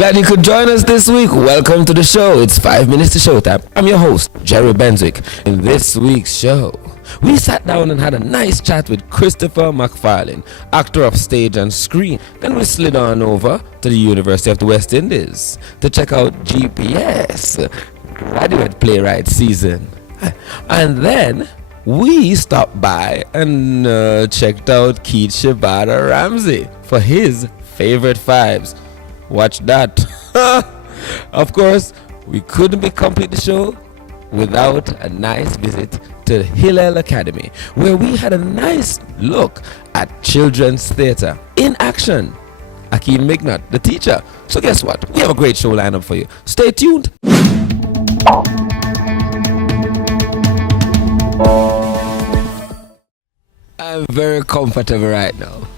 Glad you could join us this week. Welcome to the show. It's 5 minutes to showtime. I'm your host, Jerry Benswick. In this week's show, we sat down and had a nice chat with Christopher McFarlane, actor of stage and screen. Then we slid on over to the University of the West Indies to check out GPS, graduate playwright season. And then we stopped by and checked out Keith Shibata Ramsey for his favorite fives. Watch that. Of course, we couldn't be complete the show without a nice visit to Hillel Academy, where we had a nice look at children's theatre in action. Akeem Mignot, the teacher. So guess what? We have a great show lineup for you. Stay tuned. I'm very comfortable right now.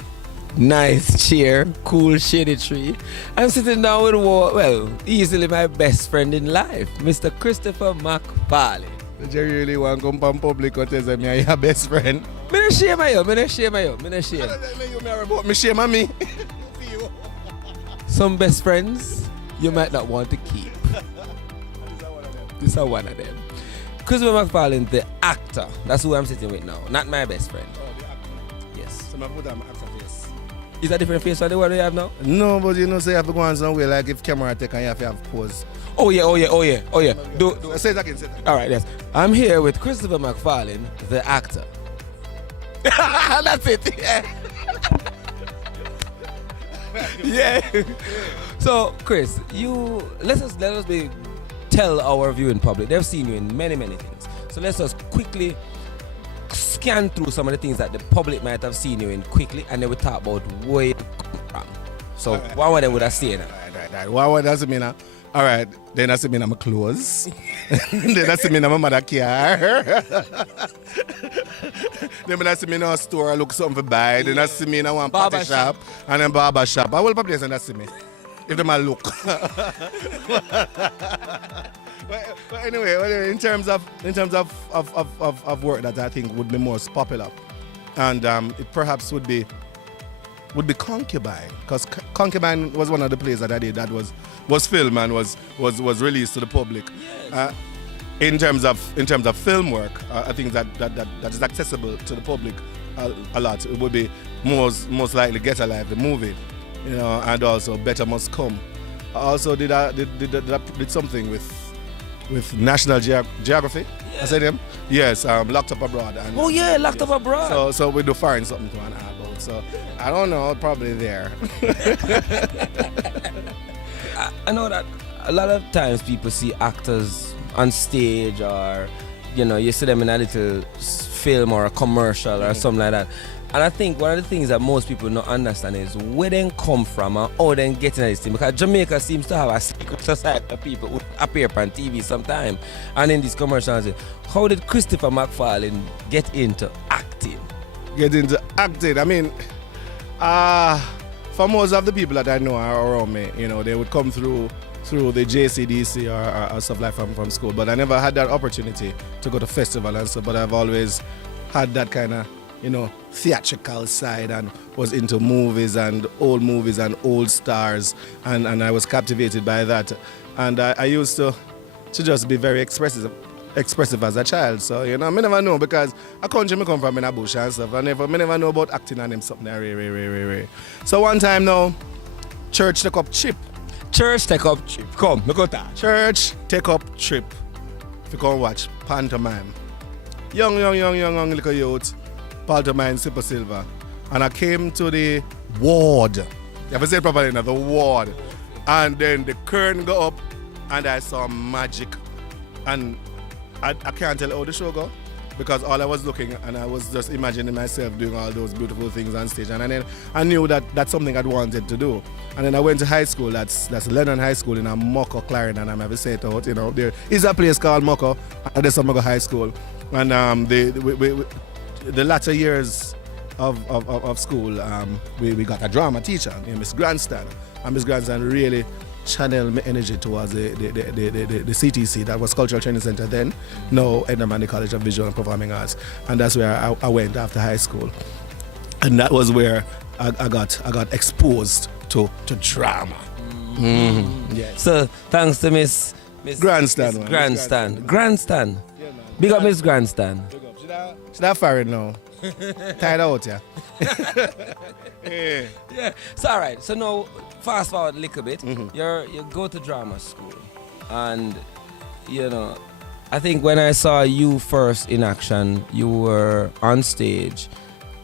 Nice chair, cool shady tree. I'm sitting down with, easily my best friend in life, Mr. Christopher McFarlane. Did you really want to come from public or tell me you're your best friend? I'm not shame you. Me shame me. Some best friends you might not want to keep. This is one of them. Christopher McFarlane, the actor. That's who I'm sitting with now. Not my best friend. Oh, the actor. Yes. So I put on my actor face. Is that a different face from the one we have now? No, but you know, say you have to go on somewhere, like if camera take and you have to have pose. Oh yeah. Do. Say it again, All right, yes. I'm here with Christopher McFarlane, the actor. That's it. Yeah. So, Chris, let us tell our viewing public. They've seen you in many things. So let's just quickly scan through some of the things that the public might have seen you in quickly, and then we talk about where you come from. So, one of them would have seen it. Right. What does it mean? All right, then that's mean I'm clothes. Then that's mean I'm a mother car. Then that's mean I'm a store, I look something for buy. Then that's mean I want party shop and then barber shop. I will probably say that's me. If them a look. But anyway, in terms of work that I think would be most popular, and it perhaps would be Concubine, because Concubine was one of the plays that I did that was filmed and was released to the public. Yes. In terms of film work, I think that is accessible to the public a lot. It would be most likely Get Alive, the movie, and also Better Must Come. I also did something with National Geography. Yeah. I said him. Yes, Locked Up Abroad. And, Locked Up Abroad. So we do find something to an about. So I don't know, probably there. I know that a lot of times people see actors on stage, or you see them in a little film or a commercial or something like that. And I think one of the things that most people don't understand is where they come from and how they get into this thing. Because Jamaica seems to have a secret society of people who appear on TV sometime and in these commercials. How did Christopher McFarlane get into acting? I mean, for most of the people that I know are around me, they would come through the JCDC or stuff like from school. But I never had that opportunity to go to festival and stuff. But I've always had that kind of theatrical side and was into movies and old stars, and I was captivated by that. And I used to just be very expressive as a child. So, I never know, because a country me come from in a bush and stuff, and I never know about acting and them something rare. So one time now, church take up trip. Come, look at that. Church take up trip to come watch pantomime. Young little youth. Pantomime Super Silver, and I came to the ward. You ever say it properly now? The ward. And then the curtain go up and I saw magic. And I can't tell how the show go, because all I was looking and I was just imagining myself doing all those beautiful things on stage. And then I knew that that's something I'd wanted to do. And then I went to high school, that's Lennon High School in Moko, Clarendon. I'm ever say it out, there is a place called Moko, and there's Moko High School. And the latter years of school, we got a drama teacher named Miss Grandstand, and Miss Grandstand really channeled my energy towards the CTC, that was Cultural Training Center then, now Edinburgh College of Visual and Performing Arts, and that's where I went after high school, and that was where I got exposed to drama. Yes. So thanks to Miss Grandstand, Miss man. Grandstand. Grandstand. Yeah, man. Big up Miss Grandstand. Big up. Should that firing now? Tired out, yeah. Yeah. Yeah. So all right. So now fast forward a little bit. Mm-hmm. You go to drama school, and you know, I think when I saw you first in action, you were on stage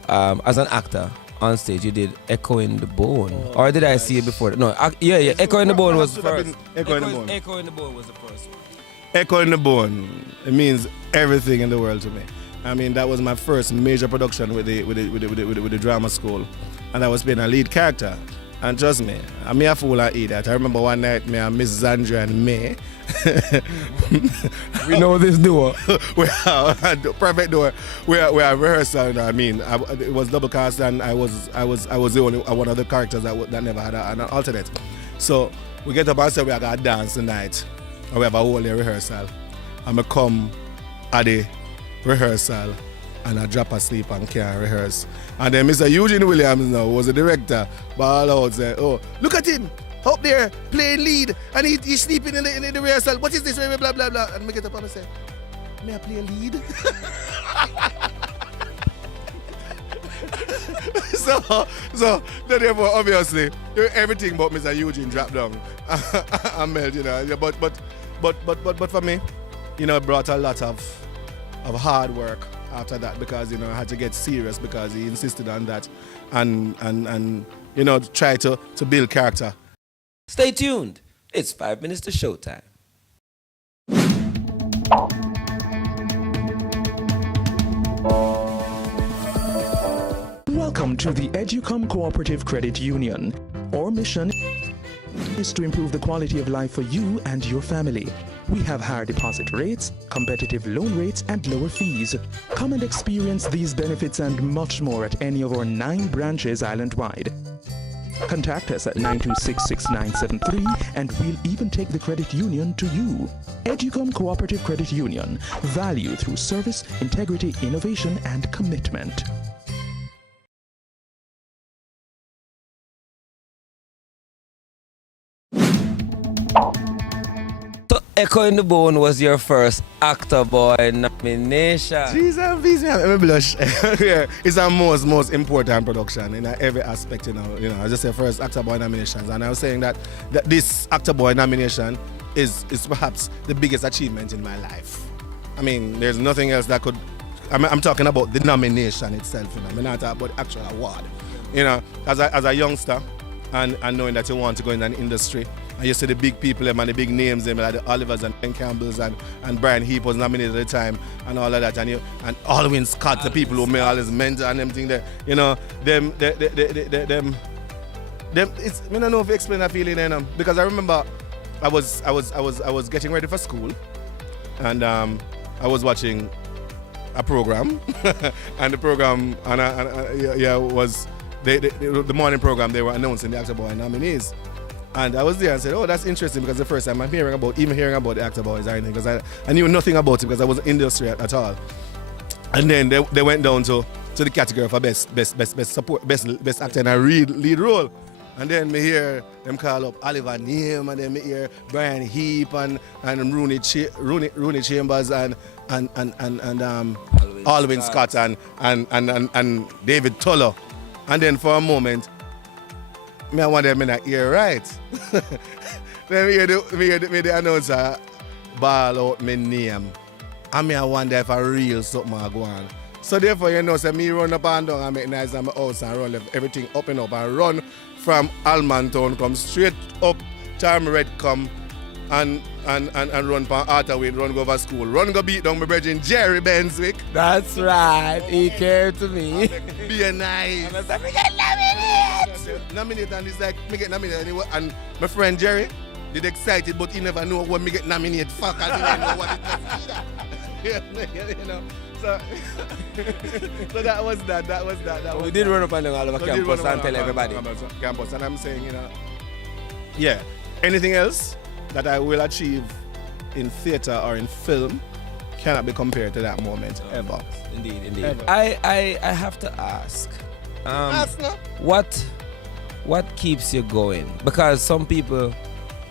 as an actor. On stage, you did Echo in the Bone, or did I see it before? No, yeah. Echo in the Bone was the first. Echo in the Bone. Echo in the Bone was the first one. Echo in the Bone. It means everything in the world to me. I mean, that was my first major production with the drama school, and I was playing a lead character. And trust me, I'm a fool and idiot. I remember one night, me and Miss Zandria and May. We know this duo. Perfect door. We are rehearsal. I mean, it was double cast, and I was the only one of the characters that never had an alternate. So we get up and say we are gonna dance tonight, and we have a whole day rehearsal. And I come at the rehearsal, and I drop asleep and can't rehearse. And then Mr. Eugene Williams now was the director, but all out said, "Oh, look at him up there playing lead, and he's sleeping in the rehearsal. What is this? Blah blah blah." And I get up and I say, "May I play lead?" so therefore, obviously, everything but Mr. Eugene dropped down and melt, you know. But for me, you know, it brought a lot of hard work after that, because, you know, I had to get serious because he insisted on that, and you know, try to build character. Stay tuned. It's 5 minutes to showtime. Welcome to the Educom Cooperative Credit Union. Our mission is to improve the quality of life for you and your family. We have higher deposit rates, competitive loan rates, and lower fees. Come and experience these benefits and much more at any of our 9 branches island-wide. Contact us at 926-6973 and we'll even take the credit union to you. Educom Cooperative Credit Union. Value through service, integrity, innovation, and commitment. So Echo in the Bone was your first Actor Boy nomination. Jesus, please, me blush. Yeah, it's our most important production in every aspect, you know. I just say first Actor Boy nominations, and I was saying that this Actor Boy nomination is perhaps the biggest achievement in my life. I mean, there's nothing else that could. I'm talking about the nomination itself, you know. I'm not talking about the actual award. You know, as a youngster, and knowing that you want to go in an industry, and you see the big people and the big names, like the Olivers and Ben Campbells and Brian Heap was nominated at the time, and all of that, and Alwyn Scott, the people who made all his mentor and them thing there, you know, them. It's, I don't know if you explain that feeling, you know, because I remember I was getting ready for school, and I was watching a program, and the program was the morning program. They were announcing the Actor Boy nominees. And I was there and said, "Oh, that's interesting," because the first time I'm hearing about the Actor Boys or anything, because I knew nothing about it because I wasn't in the industry at all. And then they went down to the category for best support, best actor in a lead role. And then me hear them call up Oliver Neame, and then me hear Brian Heap and Rooney Chambers and Alwyn Scott and David Tuller. And then for a moment, I wonder if I hear right. Then me hear the announcer ball out my name. And I wonder if I real something I go on. So therefore, you know, so me run up and down and make nice in my house and run everything up and run from Almantown, come straight up Time Red come and run from Arthurway, run go over school. Run go beat down my brethren Jerry Benswick. That's right. He came to me. Be nice. And I said, "We get nominated." Nominated, and it's like me get nominated anyway. And my friend Jerry did excited, but he never know when me get nominated. Fuck, I didn't know what it was either. You know. So that was that. We did run up and down all over campus and tell everybody. Campus, and I'm saying, you know, yeah. Anything else that I will achieve in theatre or in film cannot be compared to that moment ever. Indeed. Ever. I have to ask. Ask now. What what keeps you going? Because some people,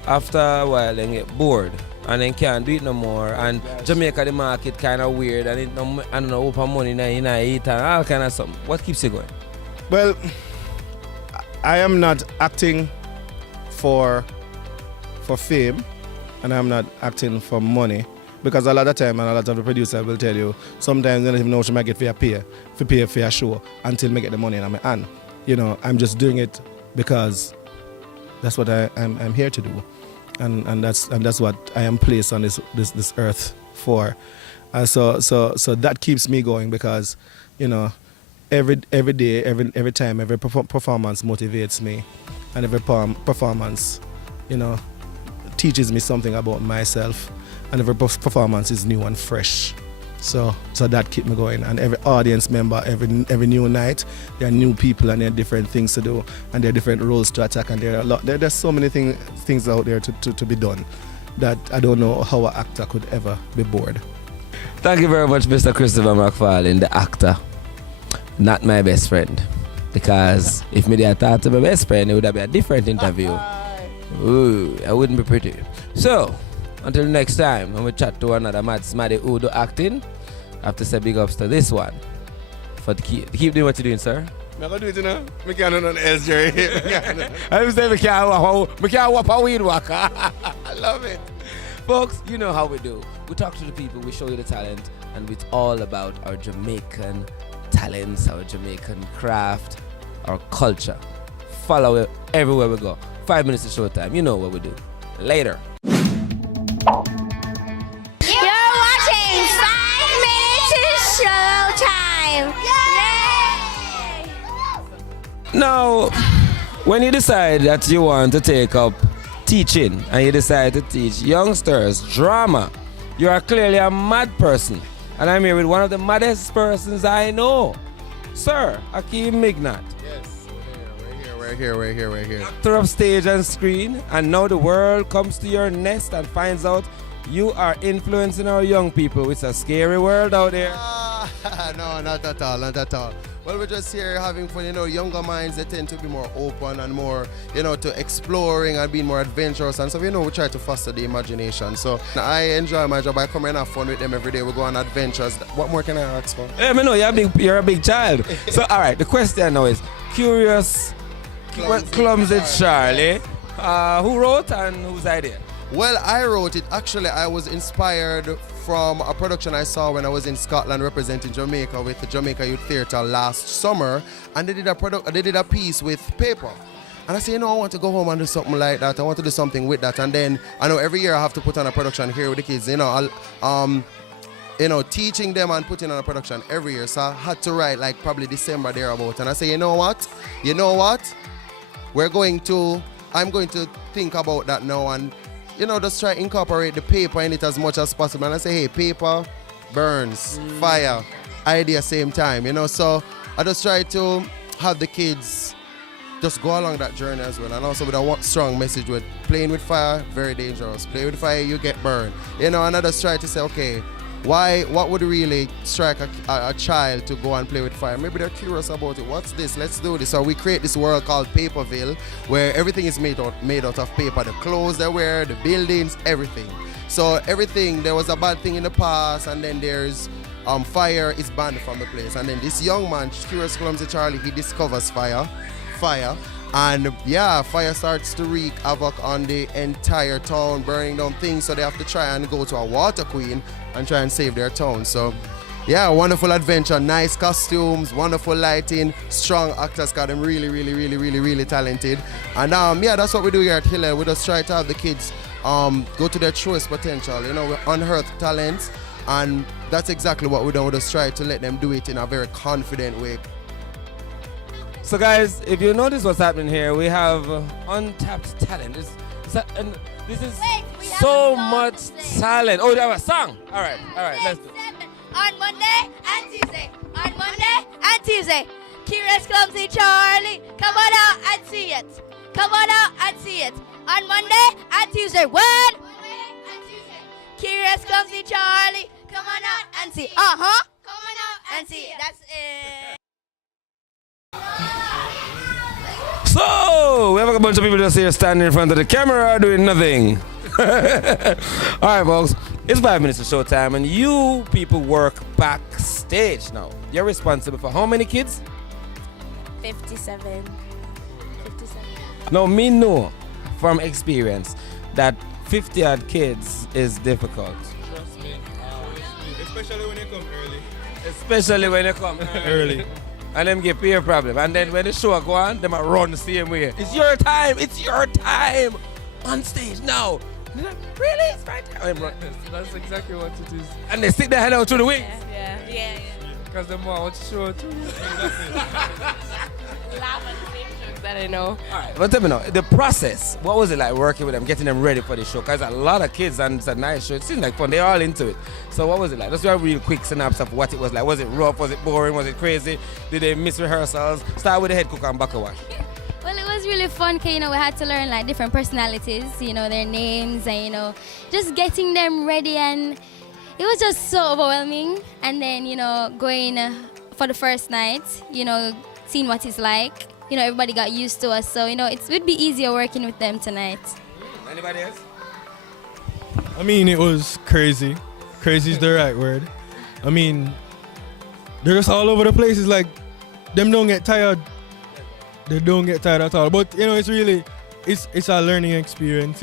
after a while, they get bored and then can't do it no more. And Jamaica, the market kind of weird, and it no, I don't know, open money in it and all kind of something. What keeps you going? Well, I am not acting for fame, and I'm not acting for money, because a lot of time and a lot of the producers will tell you sometimes they don't even know what you might get for your pay for your show until I get the money in my hand. You know, I'm just doing it because that's what I'm here to do, and that's what I am placed on this earth for. So that keeps me going, because you know, every day, every time, every performance motivates me, and every performance, you know, teaches me something about myself, and every performance is new and fresh. So that keeps me going. And every audience member, every new night, there are new people and there are different things to do, and there are different roles to attack, and there's so many things out there to be done that I don't know how an actor could ever be bored. Thank you very much, Mr. Christopher McFarlane, the actor. Not my best friend. Because if me had talked to my best friend, it would have been a different interview. Ooh, I wouldn't be pretty. So, until next time, when we chat to another mad smaddy who do acting, I have to say big ups to this one. For keep doing what you're doing, sir. I'm going to do it, you know. I can't do nothing else, Jerry. I'm saying I can't whop a weed walker. I love it. Folks, you know how we do. We talk to the people, we show you the talent, and it's all about our Jamaican talents, our Jamaican craft, our culture. Follow it everywhere we go. 5 minutes to showtime. You know what we do. Later. You're watching 5 minutes to showtime. Yay! Now, when you decide that you want to take up teaching and you decide to teach youngsters drama, you are clearly a mad person. And I'm here with one of the maddest persons I know, Sir Akeem Mignat. Yes, we're here. Actor of stage and screen, and now the world comes to your nest and finds out you are influencing our young people. It's a scary world out there. No, not at all. Well, we're just here having fun. You know, younger minds, they tend to be more open and more, you know, to exploring and being more adventurous. And so, you know, we try to foster the imagination. So I enjoy my job. I come in and have fun with them every day. We go on adventures. What more can I ask for? Yeah, I know you're a big child. So, all right, the question now is, Curious Clumsy Charlie, who wrote and whose idea? Well, I wrote it. Actually, I was inspired from a production I saw when I was in Scotland representing Jamaica with the Jamaica Youth Theatre last summer, and they did a piece with paper. And I said, you know, I want to go home and do something like that. I want to do something with that. And then I know every year I have to put on a production here with the kids. Teaching them and putting on a production every year. So I had to write like probably December thereabout. And I say, you know what? I'm going to think about that now and, you know, just try to incorporate the paper in it as much as possible. And I say, hey, paper burns, fire, idea same time, you know. So I just try to have the kids just go along that journey as well. And also with a strong message with playing with fire, very dangerous. Play with fire, you get burned. You know, and I just try to say, okay, what would really strike a child to go and play with fire? Maybe they're curious about it. What's this? Let's do this. So we create this world called Paperville, where everything is made out of paper. The clothes they wear, the buildings, everything. So everything, there was a bad thing in the past, and then there's fire is banned from the place. And then this young man, Curious Clumsy Charlie, he discovers fire. And yeah, fire starts to wreak havoc on the entire town, burning down things. So they have to try and go to a water queen and try and save their town. So yeah, wonderful adventure, nice costumes, wonderful lighting, strong actors, got them really talented. And yeah, that's what we do here at Hillel. We just try to have the kids go to their truest potential. You know, we unearth talents, and that's exactly what we do. We just try to let them do it in a very confident way. So guys, if you notice what's happening here, we have untapped talent. This is so much talent. Oh, you have a song? All right, let's do it. On Monday and Tuesday. Curious Clumsy Charlie, come on out and see it. On Monday and Tuesday. What? Curious Clumsy Charlie, come on out and see it. Come on out and see it. That's it. So, we have a bunch of people just here standing in front of the camera doing nothing. Alright, folks, it's 5 minutes of showtime, and you people work backstage now. You're responsible for how many kids? 57. 57. Now, me know from experience that 50 odd kids is difficult. Trust me. Especially when you come early. Especially when they come Early. and them get peer problem. And then when the show go on, them a run the same way. It's your time. It's your time. On stage now. And they're like, really? It's right there. I'm right. That's exactly what it is. And they stick their head out through the wings. Yeah. Because the more I want to show it to you. Laugh at the same jokes that I know. All right, but tell me now, the process, what was it like working with them, getting them ready for the show? Because a lot of kids, and it's a nice show. It seemed like fun. They're all into it. So what was it like? Let's do a real quick synopsis of what it was like. Was it rough? Was it boring? Was it crazy? Did they miss rehearsals? Start with the head cook and back wash. Well, it was really fun because, we had to learn like different personalities, their names and, just getting them ready, and it was just so overwhelming. And then, going for the first night, seeing what it's like, everybody got used to us. So, it would be easier working with them tonight. Anybody else? I mean, it was crazy. Crazy is the right word. I mean, they're just all over the place. It's like, them don't get tired. They don't get tired at all. But, it's really, it's a learning experience,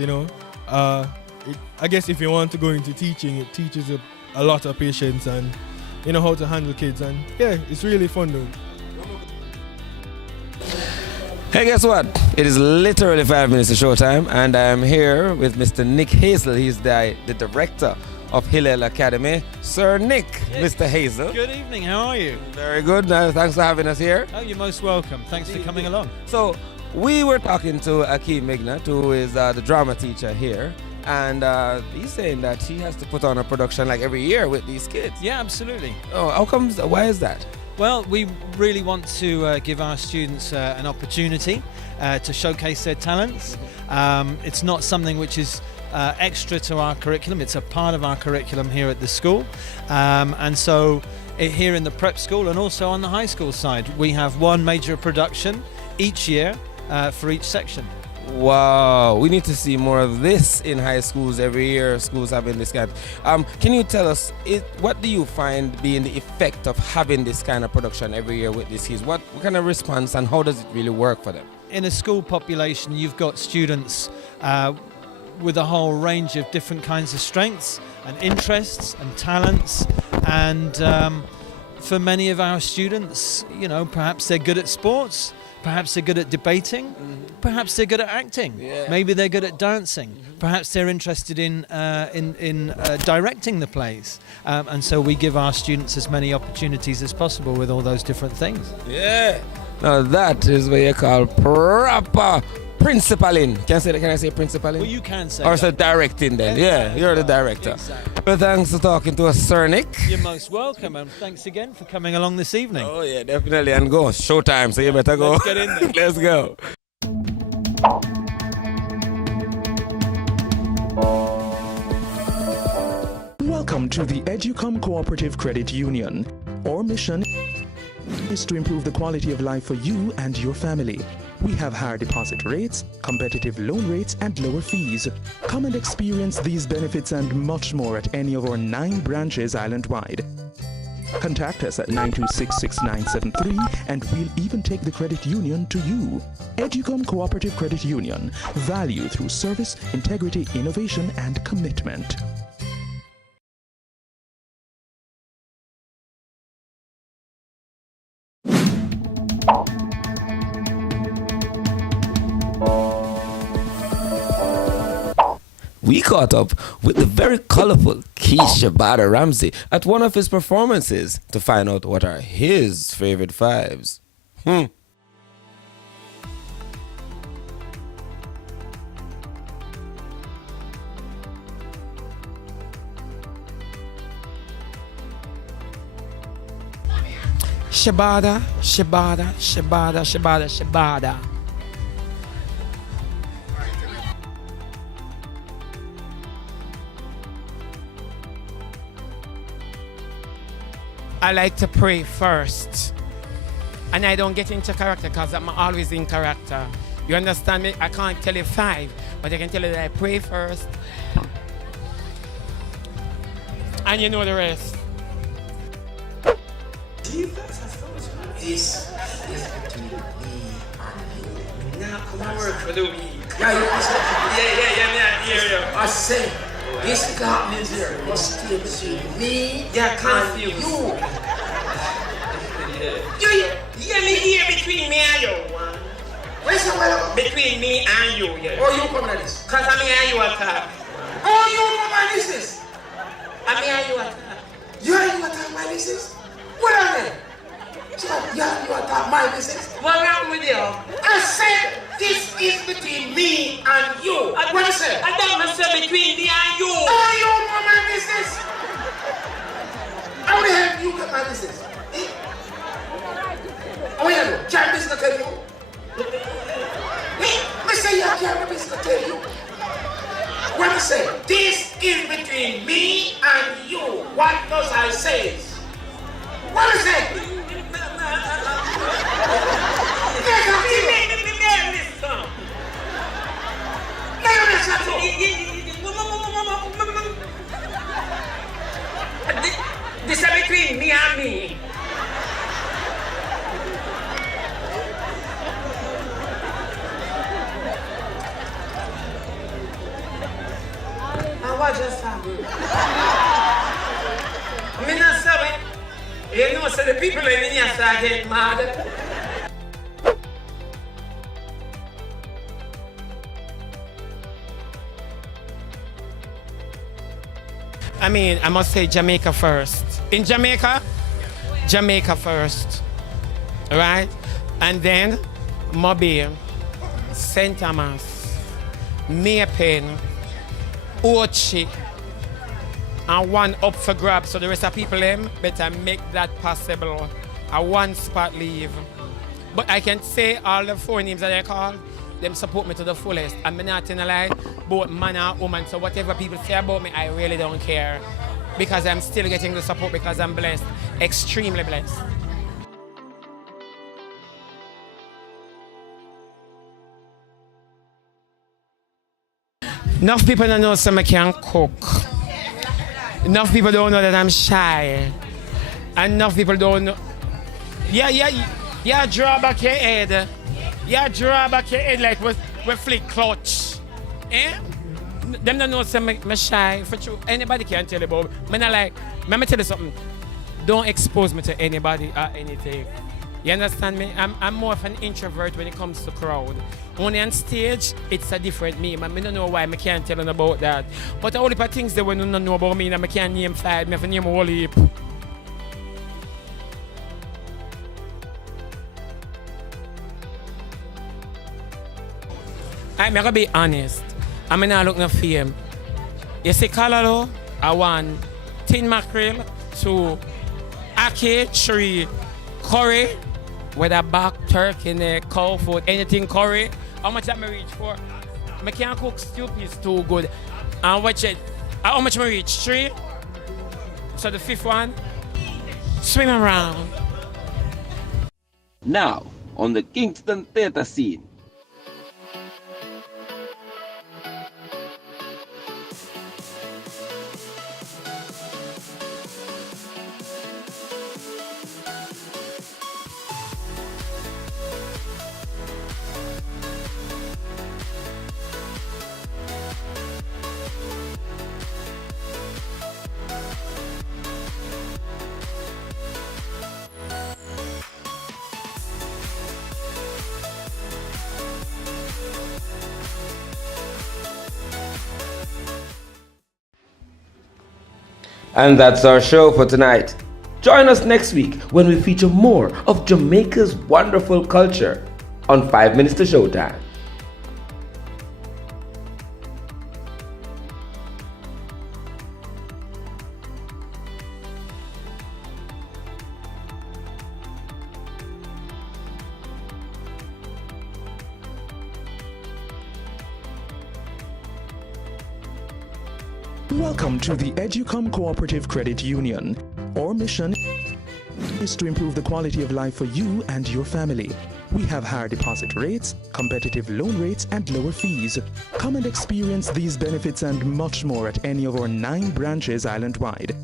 I guess if you want to go into teaching, it teaches you a lot of patience and, how to handle kids. And, yeah, it's really fun, though. Hey, guess what? It is literally 5 minutes of showtime, and I'm here with Mr. Nick Hazel. He's the director of Hillel Academy. Sir Nick, Mr. Hazel. Good evening, how are you? Very good. Thanks for having us here. Oh, you're most welcome. Thanks for coming along. So, we were talking to Akeem Mignat, who is the drama teacher here, and he's saying that he has to put on a production like every year with these kids. Yeah, absolutely. Oh, how comes? Why is that? Well, we really want to give our students an opportunity to showcase their talents. It's not something which is extra to our curriculum. It's a part of our curriculum here at the school. And so here in the prep school and also on the high school side, we have one major production each year for each section. Wow, we need to see more of this in high schools every year. Schools having this kind. Can you tell us what do you find being the effect of having this kind of production every year with these kids? What kind of response and how does it really work for them? In a school population, you've got students with a whole range of different kinds of strengths and interests and talents, and for many of our students, perhaps they're good at sports. Perhaps they're good at debating. Perhaps they're good at acting. Yeah. Maybe they're good at dancing. Perhaps they're interested in directing the plays. And so we give our students as many opportunities as possible with all those different things. Yeah. Now that is what you call proper principaling. Can I say principaling? Well, you can say or that. so directing then. Yeah, you're the director. Exactly. Well, thanks for talking to us, Sir Nick. You're most welcome, and thanks again for coming along this evening. Oh yeah, definitely. And go. Showtime, so you better go. Let's get in there. Let's go. Welcome to the Educom Cooperative Credit Union. Our mission is to improve the quality of life for you and your family. We have higher deposit rates, competitive loan rates, and lower fees. Come and experience these benefits and much more at any of our 9 branches island-wide. Contact us at 926-6973 and we'll even take the credit union to you. Educom Cooperative Credit Union. Value through service, integrity, innovation, and commitment. We caught up with the very colorful Keisha Bada Ramsey at one of his performances to find out what are his favorite fives. Shabada, Shabada, Shabada, Shabada, Shabada. I like to pray first. And I don't get into character because I'm always in character. You understand me? I can't tell you 5, but I can tell you that I pray first. And you know the rest. This is between me and you. Now come on, work for the week. Yeah, you understand? Yeah. I say, this happening here must stay between me and you. You get me here between me and you. Where's the way? Between me and you, yeah. Oh, you come like this? Cause I'm me and you attack. Oh, you know my business? I'm me and you attack. You attack my business? What are they? So, yeah, you attack my business? What's wrong with you? I said this is between me and you. What do you say? I don't say between me and you. Oh, you know my business? How the hell do you get my business? Oh, yeah, can't business tell you? Me say you can't business tell you? What do you say? This is between me and you. What does I say? What do you say? This is between me and me. What just happened? I'm not sorry. You know, so the people in here start getting mad. I mean, I must say Jamaica first. In Jamaica, Jamaica first. Right? And then Mobile, St. Thomas, Maypen, Ochi, and one up for grabs. So the rest of people them better make that possible. A one spot leave. But I can say all the 4 names that I call, them support me to the fullest. I'm not in a lie, both man and woman. So whatever people say about me, I really don't care. Because I'm still getting the support because I'm blessed. Extremely blessed. Enough people don't know some I can cook. Enough people don't know that I'm shy. Enough people don't know. Yeah, draw back your head. Yeah, draw back your head like we flick clutch. Eh? Them don't know some I'm shy. For true. Anybody can tell you about me. Let me tell you something. Don't expose me to anybody or anything. You understand me? I'm more of an introvert when it comes to crowd. Only on stage, it's a different me. I don't know why I can't tell you about that. But all the things that we don't know about me, I can't name 5, I have to name a whole heap. I'm going to be honest. I'm not looking for fame. You see, Kalalo, I want tin mackerel, 2 ackee, 3 curry, with a back turkey, cow food, anything curry. How much am I reach for? I can't cook stew piece too good. And watch it. How much am I reach? 3? So the 5th one, swim around. Now, on the Kingston theatre scene. And that's our show for tonight. Join us next week when we feature more of Jamaica's wonderful culture on 5 Minutes to Showtime. Welcome to the Educom Cooperative Credit Union. Our mission is to improve the quality of life for you and your family. We have higher deposit rates, competitive loan rates, and lower fees. Come and experience these benefits and much more at any of our 9 branches island-wide.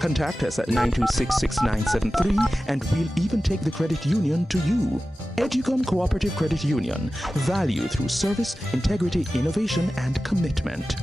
Contact us at 926-6973 and we'll even take the credit union to you. Educom Cooperative Credit Union. Value through service, integrity, innovation, and commitment.